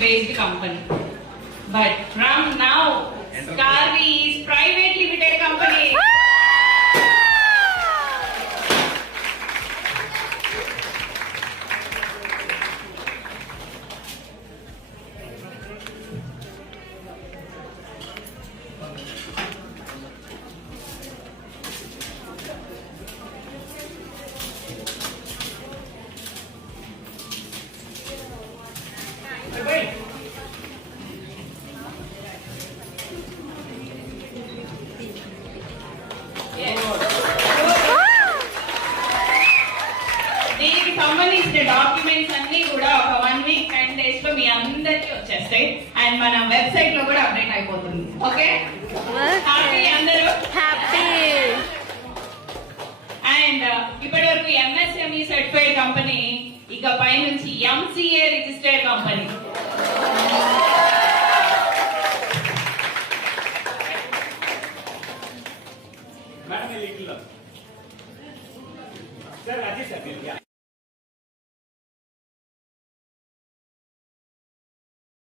based company. But from now, Scarvi is private limited company. దీనికి సంబంధించిన documents అన్ని కూడా ఒక 1 వీక్ 10 డేస్ లో మీ అందరికి వచ్చేస్తాయి అండ్ మన వెబ్సైట్ లో కూడా అప్డేట్ అయిపోతుంది. ఓకే, హ్యాపీ అందరూ? హ్యాపీ. అండ్ ఇప్పటి వరకు ఎంఎస్ఎంఈ సర్టిఫైడ్ కంపెనీ, ఇక పై నుంచి ఎంసీఏ రిజిస్టర్డ్ కంపెనీ. मैडम ये लिख लो सर, राजेश सर